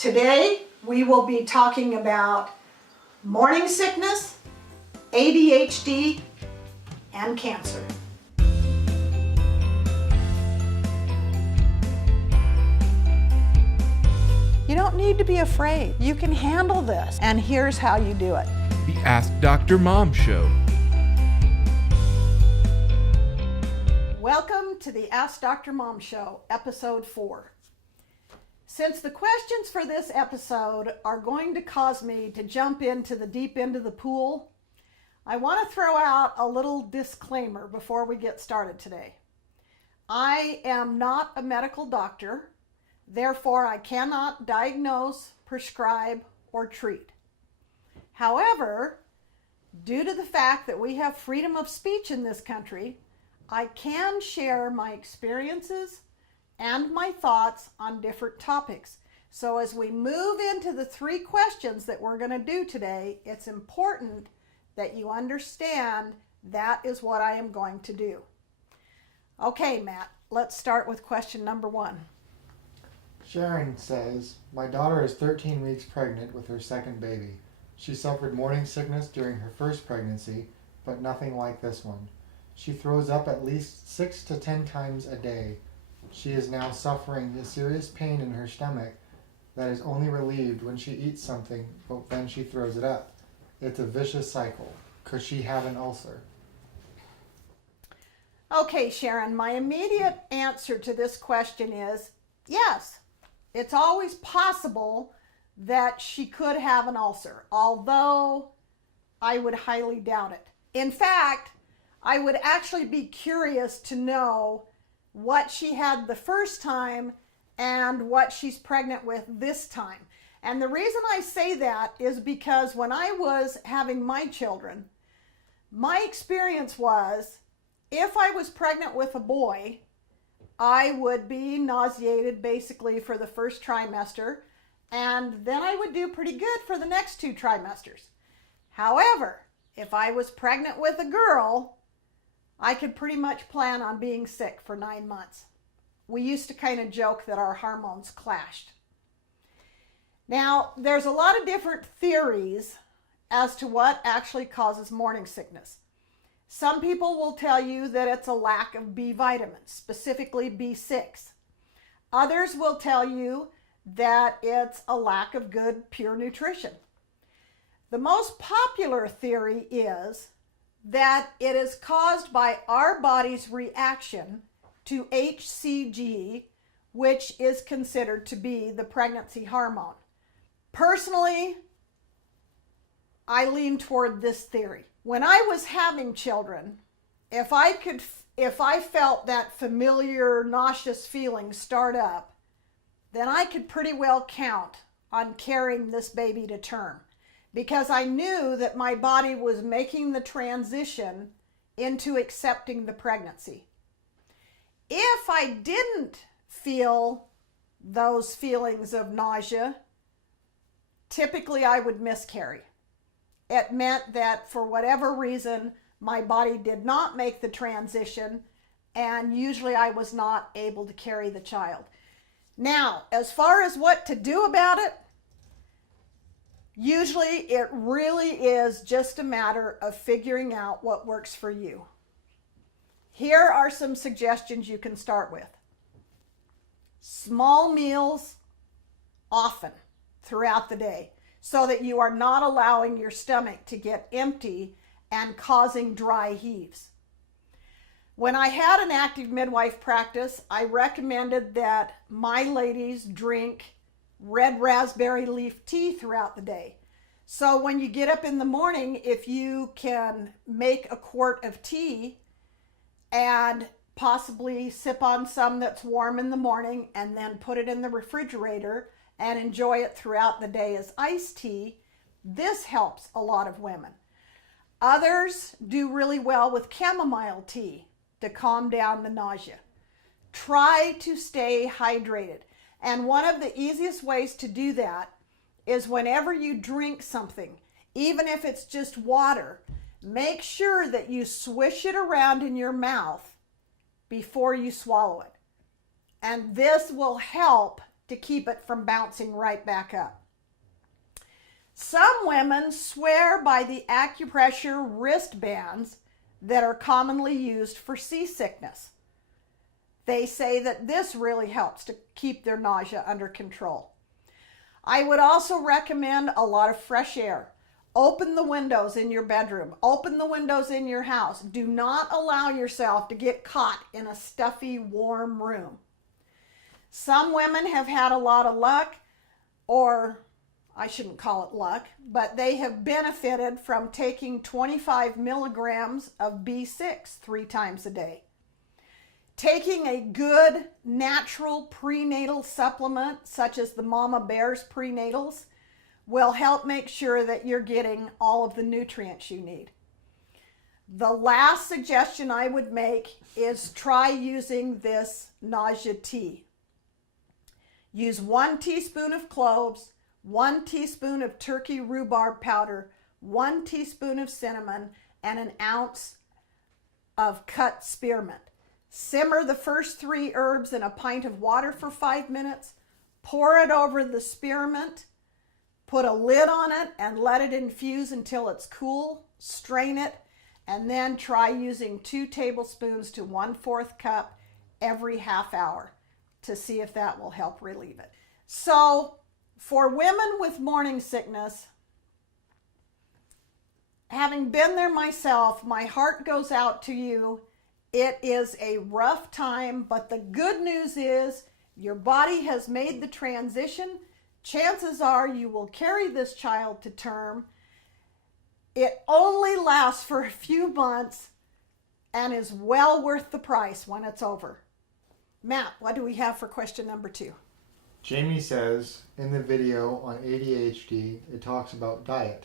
Today we will be talking about morning sickness, ADHD, and cancer. You don't need to be afraid. You can handle this, and here's how you do it. The Ask Dr. Mom Show. Welcome to the Ask Dr. Mom Show, episode 4. Since the questions for this episode are going to cause me to jump into the deep end of the pool, I want to throw out a little disclaimer before we get started today. I am not a medical doctor, therefore I cannot diagnose, prescribe, or treat. However, due to the fact that we have freedom of speech in this country, I can share my experiences and my thoughts on different topics. So as we move into the 3 questions that we're going to do today, it's important that you understand that is what I am going to do. Okay, Matt, let's start with question number 1. Sharon says, my daughter is 13 weeks pregnant with her second baby. She suffered morning sickness during her first pregnancy, but nothing like this one. She throws up at least 6 to 10 times a day. She is now suffering a serious pain in her stomach that is only relieved when she eats something, but then she throws it up. It's a vicious cycle. Could she have an ulcer? Okay, Sharon, my immediate answer to this question is yes. It's always possible that she could have an ulcer, although I would highly doubt it. In fact, I would actually be curious to know what she had the first time and what she's pregnant with this time. And the reason I say that is because when I was having my children, my experience was if I was pregnant with a boy, I would be nauseated basically for the first trimester, and then I would do pretty good for the next 2 trimesters. However, if I was pregnant with a girl, I could pretty much plan on being sick for 9 months. We used to kind of joke that our hormones clashed. Now, there's a lot of different theories as to what actually causes morning sickness. Some people will tell you that it's a lack of B vitamins, specifically B6. Others will tell you that it's a lack of good, pure nutrition. The most popular theory is that it is caused by our body's reaction to HCG, which is considered to be the pregnancy hormone. Personally, I lean toward this theory. When I was having children, if I felt that familiar nauseous feeling start up, then I could pretty well count on carrying this baby to term, because I knew that my body was making the transition into accepting the pregnancy. If I didn't feel those feelings of nausea, typically I would miscarry. It meant that for whatever reason, my body did not make the transition, and usually I was not able to carry the child. Now, as far as what to do about it, usually it really is just a matter of figuring out what works for you. Here are some suggestions you can start with. Small meals often throughout the day so that you are not allowing your stomach to get empty and causing dry heaves. When I had an active midwife practice, I recommended that my ladies drink red raspberry leaf tea throughout the day. So when you get up in the morning, if you can make a quart of tea and possibly sip on some that's warm in the morning and then put it in the refrigerator and enjoy it throughout the day as iced tea, this helps a lot of women. Others do really well with chamomile tea to calm down the nausea. Try to stay hydrated. And one of the easiest ways to do that is whenever you drink something, even if it's just water, make sure that you swish it around in your mouth before you swallow it. And this will help to keep it from bouncing right back up. Some women swear by the acupressure wristbands that are commonly used for seasickness. They say that this really helps to keep their nausea under control. I would also recommend a lot of fresh air. Open the windows in your bedroom. Open the windows in your house. Do not allow yourself to get caught in a stuffy, warm room. Some women have had a lot of luck, or I shouldn't call it luck, but they have benefited from taking 25 milligrams of B6 3 times a day. Taking a good natural prenatal supplement, such as the Mama Bear's prenatals, will help make sure that you're getting all of the nutrients you need. The last suggestion I would make is try using this nausea tea. Use 1 teaspoon of cloves, 1 teaspoon of turkey rhubarb powder, 1 teaspoon of cinnamon, and an ounce of cut spearmint. Simmer the first 3 herbs in a pint of water for 5 minutes. Pour it over the spearmint. Put a lid on it and let it infuse until it's cool. Strain it, and then try using 2 tablespoons to 1/4 cup every half hour to see if that will help relieve it. So, for women with morning sickness, having been there myself, my heart goes out to you. It is a rough time, but the good news is your body has made the transition. Chances are you will carry this child to term. It only lasts for a few months and is well worth the price when it's over. Matt, what do we have for question number 2? Jamie says, in the video on ADHD, it talks about diet.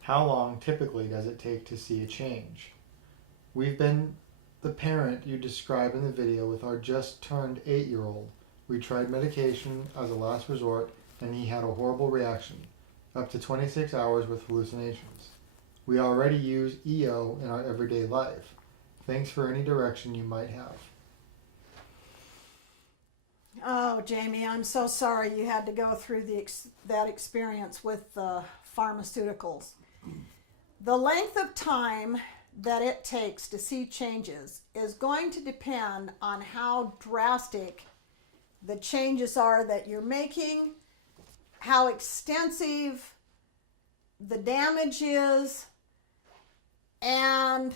How long typically does it take to see a change? We've been the parent you describe in the video with our just turned 8-year-old. We tried medication as a last resort, and he had a horrible reaction, up to 26 hours with hallucinations. We already use EO in our everyday life. Thanks for any direction you might have. Oh, Jamie, I'm so sorry you had to go through that experience with the pharmaceuticals. The length of time that it takes to see changes is going to depend on how drastic the changes are that you're making, how extensive the damage is, and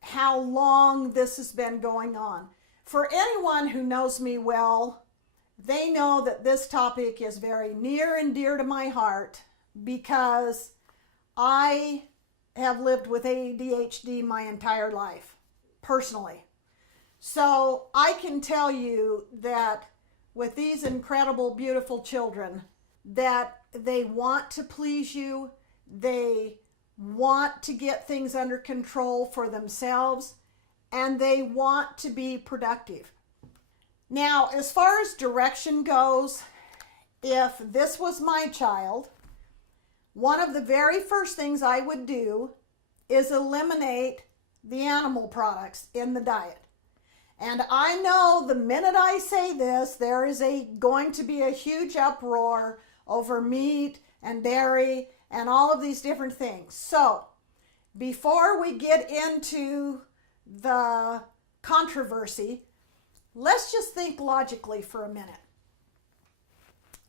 how long this has been going on. For anyone who knows me well, they know that this topic is very near and dear to my heart because I have lived with ADHD my entire life, personally. So I can tell you that with these incredible, beautiful children, that they want to please you, they want to get things under control for themselves, and they want to be productive. Now, as far as direction goes, if this was my child, one of the very first things I would do is eliminate the animal products in the diet. And I know the minute I say this, there is going to be a huge uproar over meat and dairy and all of these different things. So, before we get into the controversy, let's just think logically for a minute.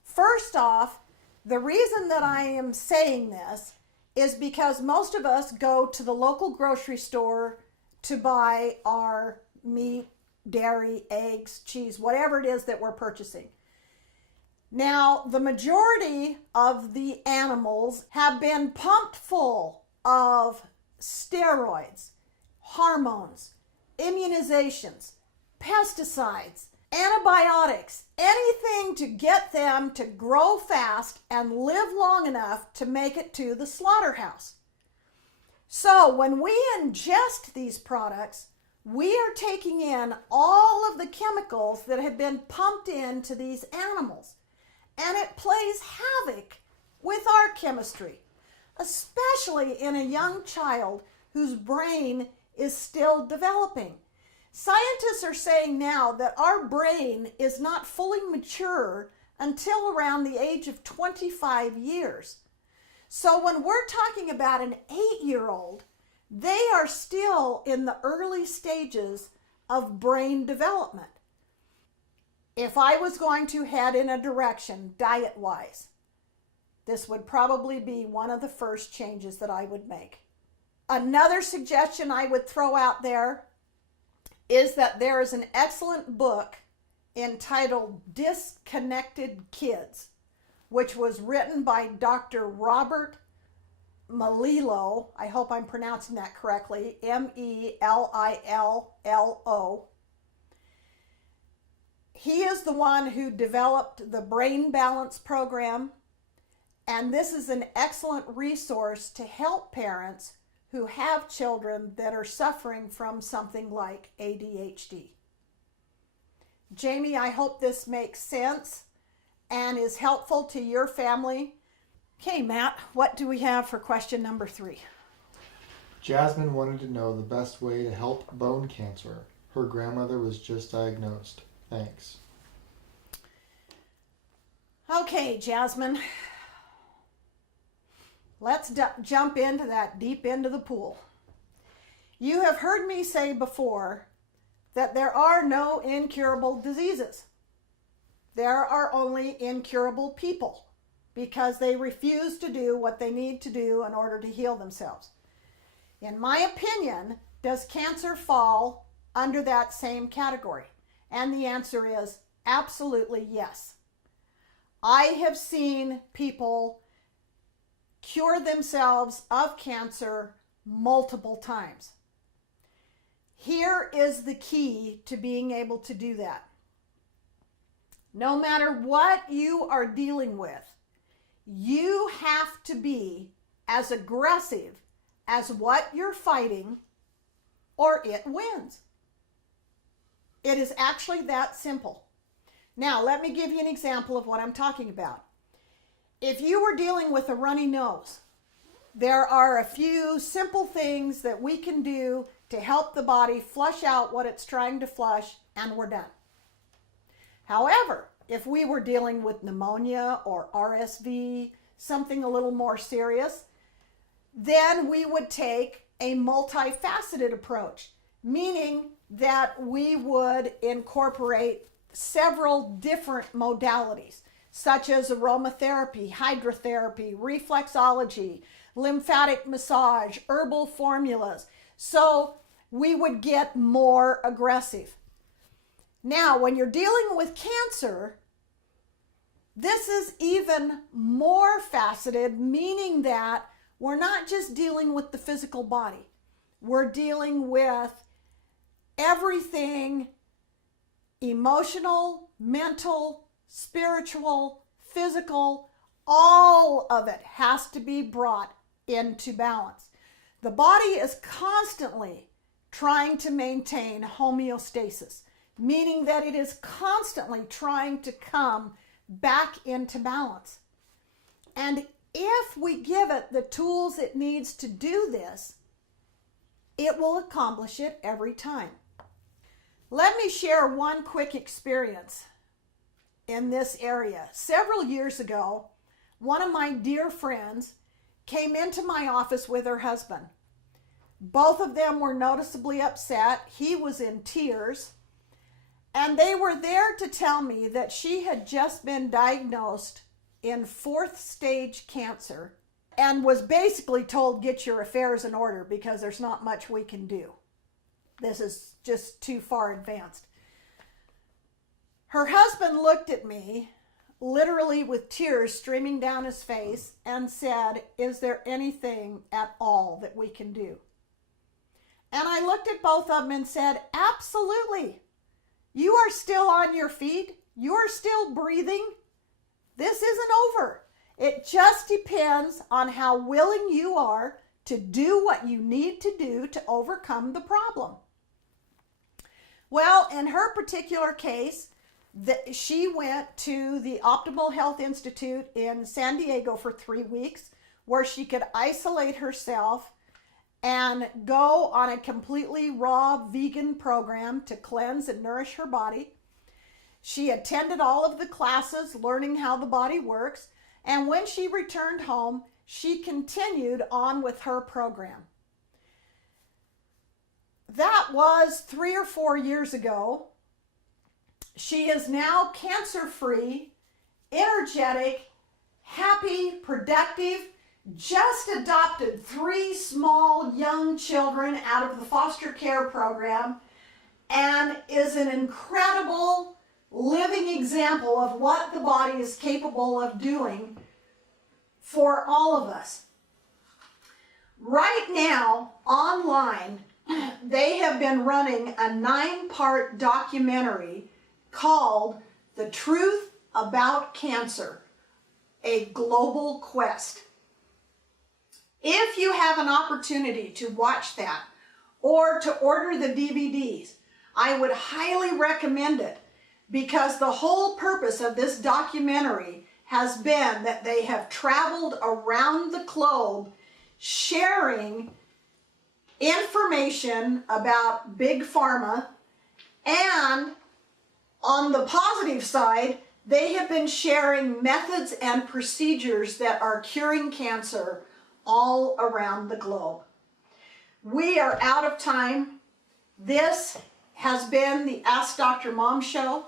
First off, the reason that I am saying this is because most of us go to the local grocery store to buy our meat, dairy, eggs, cheese, whatever it is that we're purchasing. Now, the majority of the animals have been pumped full of steroids, hormones, immunizations, pesticides, antibiotics, anything to get them to grow fast and live long enough to make it to the slaughterhouse. So when we ingest these products, we are taking in all of the chemicals that have been pumped into these animals, and it plays havoc with our chemistry, especially in a young child whose brain is still developing. Scientists are saying now that our brain is not fully mature until around the age of 25 years. So when we're talking about an 8-year-old, they are still in the early stages of brain development. If I was going to head in a direction diet-wise, this would probably be one of the first changes that I would make. Another suggestion I would throw out there is that there is an excellent book entitled Disconnected Kids, which was written by Dr. Robert Melillo. I hope I'm pronouncing that correctly. Melillo. He is the one who developed the Brain Balance program, and this is an excellent resource to help parents who have children that are suffering from something like ADHD. Jamie, I hope this makes sense and is helpful to your family. Okay, Matt, what do we have for question number 3? Jasmine wanted to know the best way to help bone cancer. Her grandmother was just diagnosed. Thanks. Okay, Jasmine. Let's jump into that deep end of the pool. You have heard me say before that there are no incurable diseases. There are only incurable people because they refuse to do what they need to do in order to heal themselves. In my opinion, does cancer fall under that same category? And the answer is absolutely yes. I have seen people cure themselves of cancer multiple times. Here is the key to being able to do that. No matter what you are dealing with, you have to be as aggressive as what you're fighting, or it wins. It is actually that simple. Now, let me give you an example of what I'm talking about. If you were dealing with a runny nose, there are a few simple things that we can do to help the body flush out what it's trying to flush, and we're done. However, if we were dealing with pneumonia or RSV, something a little more serious, then we would take a multifaceted approach, meaning that we would incorporate several different modalities, such as aromatherapy, hydrotherapy, reflexology, lymphatic massage, herbal formulas. So we would get more aggressive. Now, when you're dealing with cancer, this is even more faceted, meaning that we're not just dealing with the physical body. We're dealing with everything emotional, mental, spiritual, physical, all of it has to be brought into balance. The body is constantly trying to maintain homeostasis, meaning that it is constantly trying to come back into balance. And if we give it the tools it needs to do this, it will accomplish it every time. Let me share one quick experience in this area. Several years ago, one of my dear friends came into my office with her husband. Both of them were noticeably upset. He was in tears. And they were there to tell me that she had just been diagnosed in 4th stage cancer and was basically told, get your affairs in order because there's not much we can do. This is just too far advanced. Her husband looked at me, literally with tears streaming down his face, and said, is there anything at all that we can do? And I looked at both of them and said, absolutely. You are still on your feet. You are still breathing. This isn't over. It just depends on how willing you are to do what you need to do to overcome the problem. Well, in her particular case, she went to the Optimal Health Institute in San Diego for 3 weeks, where she could isolate herself and go on a completely raw vegan program to cleanse and nourish her body. She attended all of the classes, learning how the body works, and when she returned home, she continued on with her program. That was 3 or 4 years ago. She is now cancer-free, energetic, happy, productive, just adopted 3 small young children out of the foster care program, and is an incredible living example of what the body is capable of doing for all of us. Right now, online, they have been running a 9-part documentary called The Truth About Cancer, A Global Quest. If you have an opportunity to watch that or to order the DVDs, I would highly recommend it, because the whole purpose of this documentary has been that they have traveled around the globe sharing information about Big Pharma, and on the positive side, they have been sharing methods and procedures that are curing cancer all around the globe. We are out of time. This has been the Ask Dr. Mom show.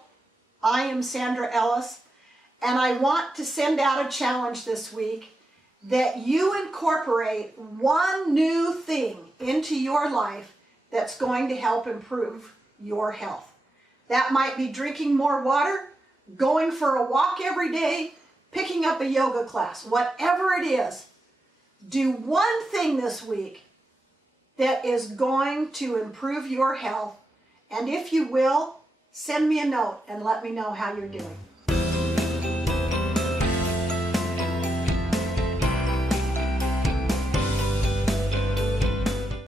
I am Sandra Ellis, and I want to send out a challenge this week that you incorporate one new thing into your life that's going to help improve your health. That might be drinking more water, going for a walk every day, picking up a yoga class, whatever it is. Do one thing this week that is going to improve your health, and if you will, send me a note and let me know how you're doing.